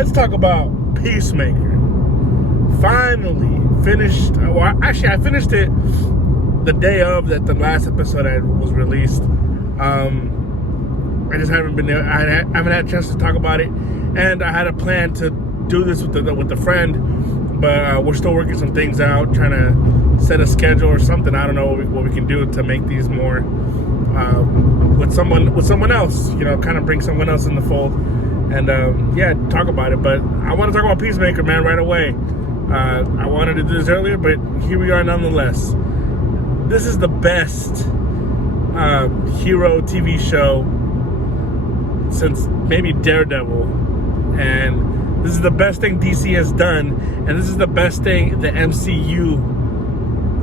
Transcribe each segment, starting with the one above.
let's talk about Peacemaker. Finally finished. Well, actually, I finished it the day of that the last episode was released. I just haven't been there. I haven't had a chance to talk about it, and I had a plan to do this with a friend, but we're still working some things out, trying to set a schedule or something. I don't know what we can do to make these more with someone else. You know, kind of bring someone else in the fold, and yeah, talk about it. But I want to talk about Peacemaker, man, right away. I wanted to do this earlier, but here we are nonetheless. This is the best hero TV show since maybe Daredevil, and this is the best thing DC has done, and this is the best thing the MCU.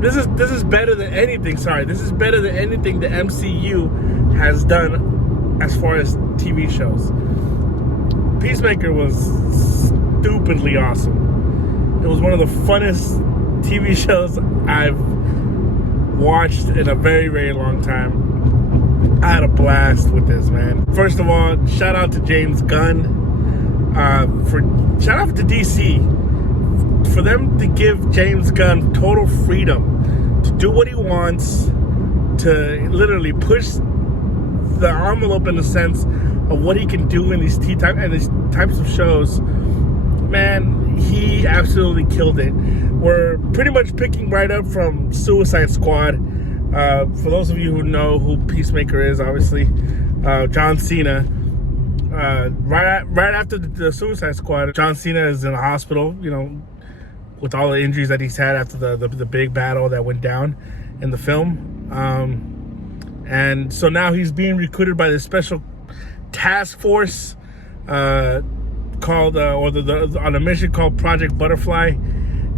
This is better than anything. Sorry, this is better than anything the MCU has done as far as TV shows. Peacemaker was stupidly awesome. It was one of the funnest TV shows I've watched in a very, very long time. I had a blast with this, man. First of all, shout out to James Gunn. Shout out to DC for them to give James Gunn total freedom to do what he wants, to literally push the envelope in the sense of what he can do in these types of shows. Man, he absolutely killed it. We're pretty much picking right up from Suicide Squad. For those of you who know who Peacemaker is, obviously, John Cena. Right after the Suicide Squad, John Cena is in the hospital, you know, with all the injuries that he's had after the big battle that went down in the film. And so now he's being recruited by this special task force called, on a mission called Project Butterfly.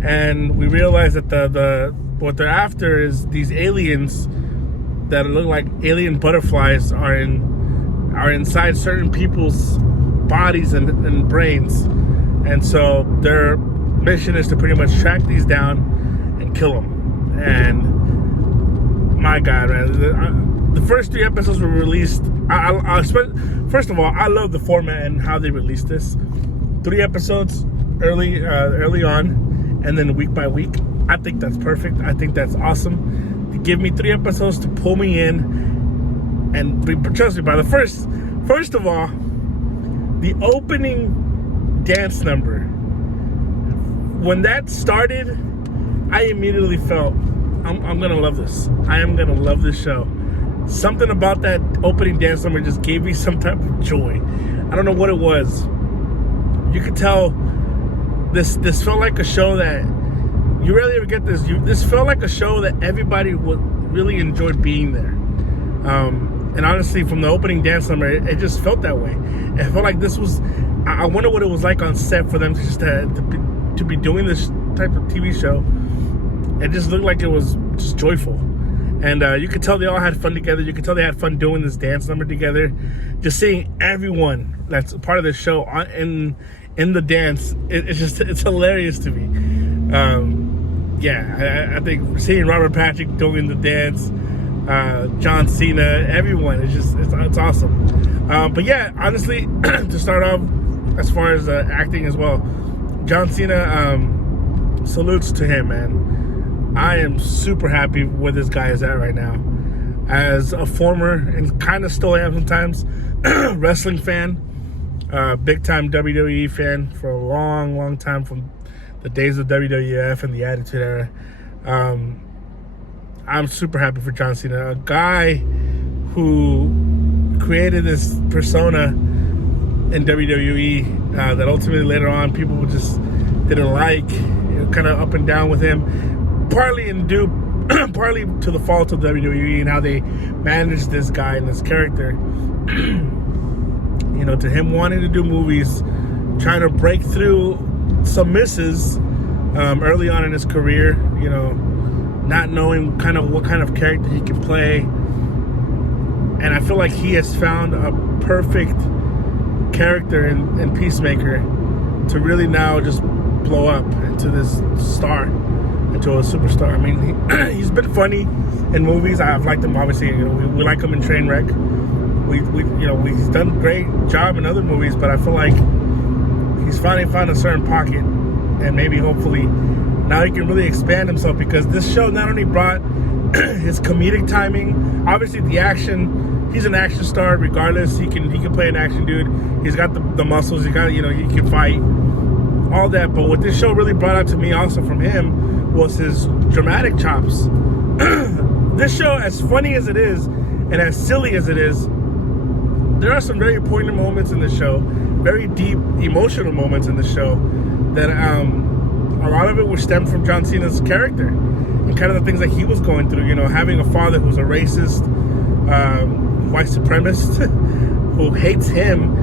And we realize that what they're after is these aliens that look like alien butterflies are inside certain people's bodies and brains, and so their mission is to pretty much track these down and kill them. And my God, man, the first 3 episodes were released. First of all, I love the format and how they released this. 3 episodes early on, and then week by week. I think that's perfect. I think that's awesome. To give me 3 episodes to pull me in, and trust me, by the first of all, the opening dance number, when that started, I immediately felt, I'm gonna love this. I am gonna love this show. Something about that opening dance number just gave me some type of joy. I don't know what it was. You could tell this felt like a show that you rarely ever get this. This felt like a show that everybody would really enjoy being there. And honestly, from the opening dance number, it just felt that way. It felt like this was. I wonder what it was like on set for them to just to be doing this type of TV show. It just looked like it was just joyful, and you could tell they all had fun together. You could tell they had fun doing this dance number together. Just seeing everyone that's part of the show in the dance, it's hilarious to me. Yeah, I think seeing Robert Patrick doing the dance, John Cena, everyone, it's awesome. But yeah, honestly, to start off, as far as acting as well, John Cena, salutes to him, man. I am super happy where this guy is at right now. As a former, and kind of still am sometimes, wrestling fan, big time WWE fan for a long, long time, from the days of WWF and the Attitude Era. I'm super happy for John Cena, a guy who created this persona in WWE that ultimately later on people just didn't like, kind of up and down with him, partly to the fault of WWE and how they managed this guy and this character. You know, to him wanting to do movies, trying to break through some misses early on in his career, you know, not knowing what kind of character he can play. And I feel like he has found a perfect character in Peacemaker to really now just blow up into this star, into a superstar. I mean, he's been funny in movies. I've liked him, obviously. You know, we like him in Trainwreck. He's done a great job in other movies, but I feel like he's finally found a certain pocket, and maybe hopefully now he can really expand himself, because this show not only brought his comedic timing, obviously the action. He's an action star regardless. He can play an action dude. He's got the muscles. He got, he can fight, all that. But what this show really brought out to me also from him was his dramatic chops. This show, as funny as it is and as silly as it is, there are some very poignant moments in the show, very deep emotional moments in the show that a lot of it was stemmed from John Cena's character and kind of the things that he was going through. Having a father who's a racist, white supremacist, who hates him,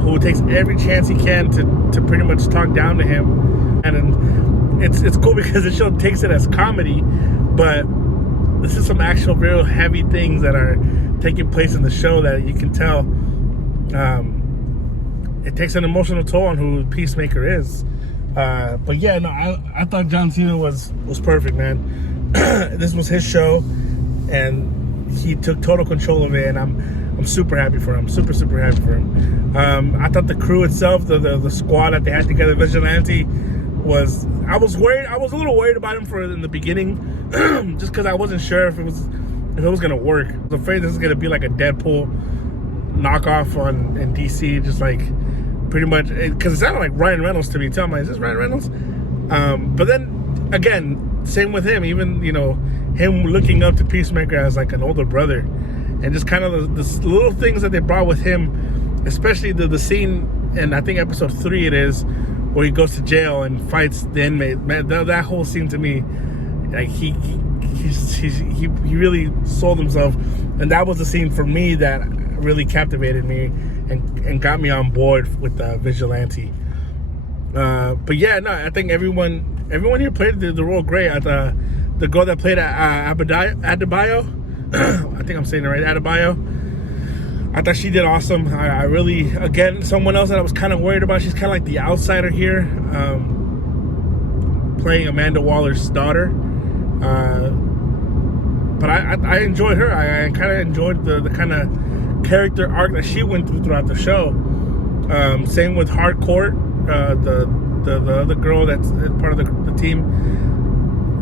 who takes every chance he can to pretty much talk down to him. And it's cool because the show takes it as comedy, but this is some actual real heavy things that are taking place in the show that you can tell it takes an emotional toll on who Peacemaker is. But yeah, no, I thought John Cena was perfect, man. This was his show, and he took total control of it, and I'm super happy for him. Super happy for him. I thought the crew itself, the squad that they had together, Vigilante, was. I was worried. I was a little worried about him in the beginning, just because I wasn't sure if it was gonna work. I was afraid this is gonna be like a Deadpool knockoff in DC, just like pretty much, because it sounded like Ryan Reynolds to me. Tell me, is this Ryan Reynolds? But then again, same with him. Even him looking up to Peacemaker as like an older brother, and just kind of the little things that they brought with him, especially the scene in, I think, episode 3 it is, where he goes to jail and fights the inmate. Man, that whole scene to me, like he really sold himself, and that was the scene for me that really captivated me and got me on board with Vigilante. But yeah, no, I think everyone here played the role great. The girl that played Adebayo, I think I'm saying it right, Adebayo, I thought she did awesome. I really, again, someone else that I was kind of worried about. She's kind of like the outsider here, playing Amanda Waller's daughter. But I enjoyed her. I kind of enjoyed the kind of character arc that she went through throughout the show. Same with Hardcourt, the other girl that's part of the team.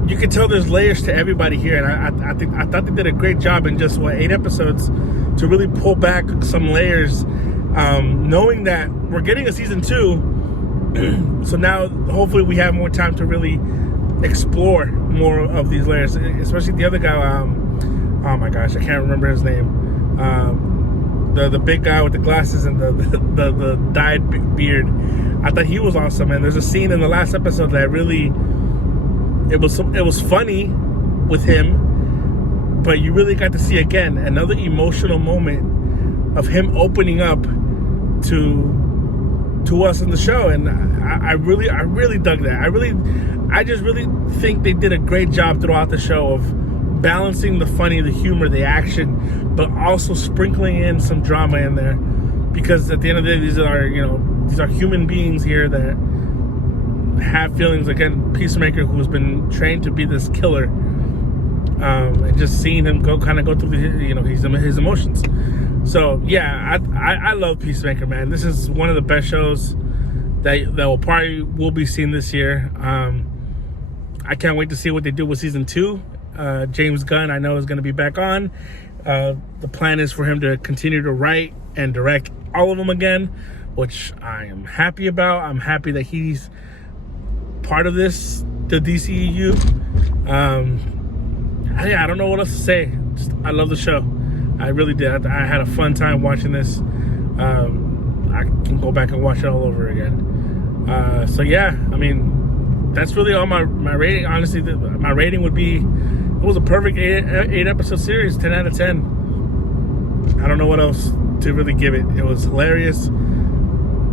You can tell there's layers to everybody here, and I thought they did a great job in just 8 episodes to really pull back some layers, knowing that we're getting a season 2. So now hopefully we have more time to really explore more of these layers, especially the other guy. Oh my gosh, I can't remember his name. The big guy with the glasses and the dyed beard. I thought he was awesome, and there's a scene in the last episode that really, it was funny with him, but you really got to see again another emotional moment of him opening up to us in the show, and I really dug that. I just really think they did a great job throughout the show of balancing the funny, the humor, the action, but also sprinkling in some drama in there, because at the end of the day, these are human beings here that have feelings. Again, Peacemaker, who's been trained to be this killer, and just seeing him go through his emotions. So yeah, I love Peacemaker, man. This is one of the best shows that will be seen this year. I can't wait to see what they do with season 2. James Gunn, I know, is going to be back on. The plan is for him to continue to write and direct all of them again, which I am happy about. I'm happy that he's part of the DCEU. I don't know what else to say. I love the show. I really did. I had a fun time watching this. I can go back and watch it all over again. So yeah, I mean, that's really all my rating. Honestly, my rating would be, it was a perfect 8 episode series, 10 out of 10. I don't know what else to really give it. It was hilarious,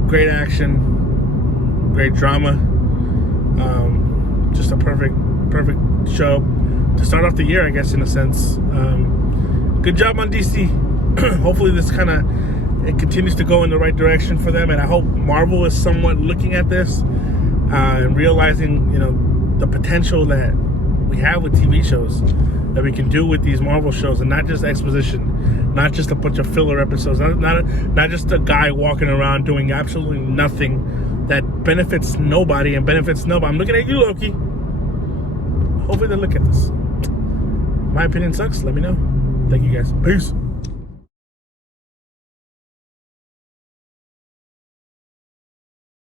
great action, great drama. Just a perfect show to start off the year, I guess, in a sense. Good job on DC. Hopefully this it continues to go in the right direction for them, and I hope Marvel is somewhat looking at this and realizing, the potential that we have with TV shows, that we can do with these Marvel shows, and not just exposition, not just a bunch of filler episodes, not just a guy walking around doing absolutely nothing that benefits nobody and benefits nobody. I'm looking at you, Loki. Hopefully they look at this. My opinion sucks. Let me know. Thank you guys. Peace.